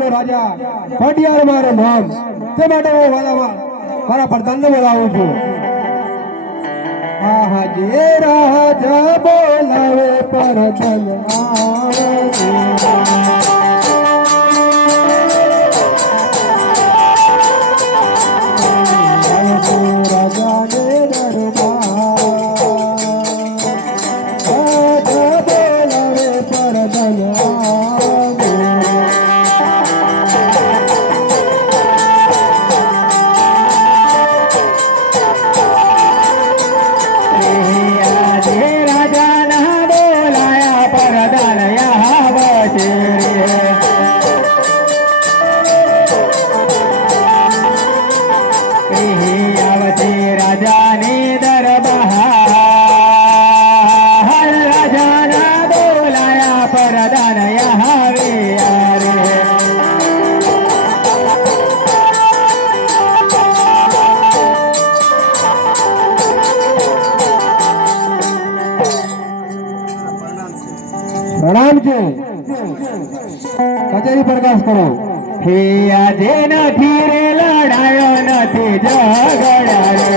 નો રાજા પટિયાર મારો નામ તે માટે હું મારા પ્રધાનને બોલાવું છું. આહા જે રાજા બોલાવે પ્રધાન આવે. प्रणाम जी कचेरी प्रकाश करो. हे આજે નથી રે લડાયો નથી ઝઘડા રે.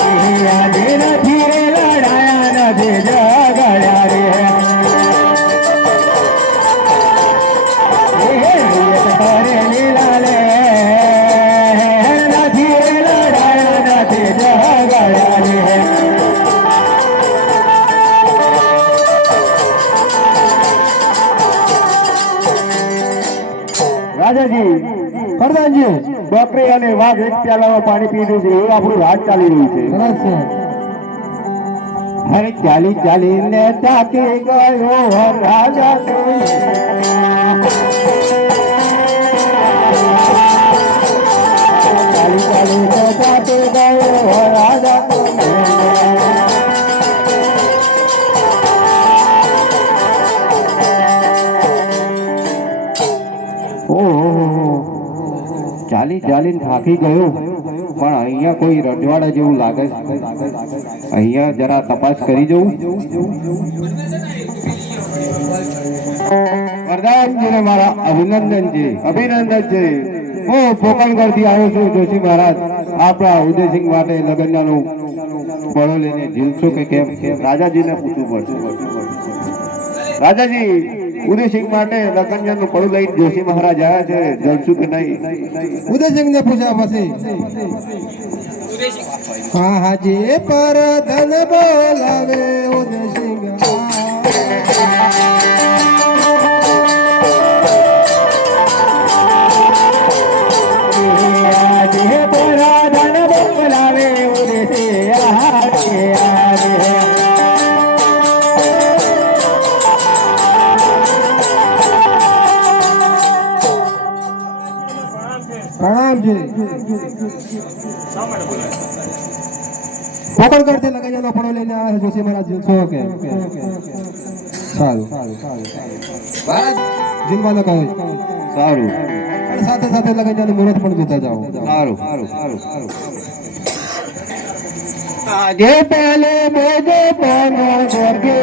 હે આજે નથી રે લડાયા નથી ઝઘડા રે. હે કરે લીલા લે નથી રે લડાયા નથી ઝઘડા રે. રાજાજી પ્રધાનજી બકરી અને વાઘ એક પ્યાલામાં પાણી પીધું છે એવું આપણું રાજ ચાલી રહ્યું છે. સરસ છે. હરે ચાલી ચાલીને થાકી ગયો રાજા ચાલી ચાલીને થાકી ગયો રાજા. ચાલી ચાલીને થાકી ગયો પણ અહીંયા કોઈ રજવાડા જેવું લાગે છે. અહીંયા જરા તપાસ કરી જવું. વરદાનજીને મારા અભિનંદનજી. હું પોકણગઢથી આવ્યો છું જોશી મહારાજ. આપણા ઉદયસિંહ માટે લગ્નનું ફળો લઈને જીલશો કે કેમ? રાજાજીને પૂછવું પડશે. રાજાજી ઉદયસિંહ માટે લગનનું પડું લઈને જોશી મહારાજ આવ્યા છે, જલશું કે નહીં? ઉદયસિંહ ને પૂછ્યા પછી હા હાજી પર ધન બોલાવે ઉદયસિંહ. प्रणाम जी પોકણગઢ થી લગાઈનો ફળો લઈને આવ્યા જોશી મહારાજ છો કે સારું મહારાજ જીલવાનો કહો. સારું. અને સાથે સાથે લગાઈનું મુહૂર્ત પણ જોતા જાઓ. સારું. આજે પહેલે બેજો પાનો સ્વર્ગે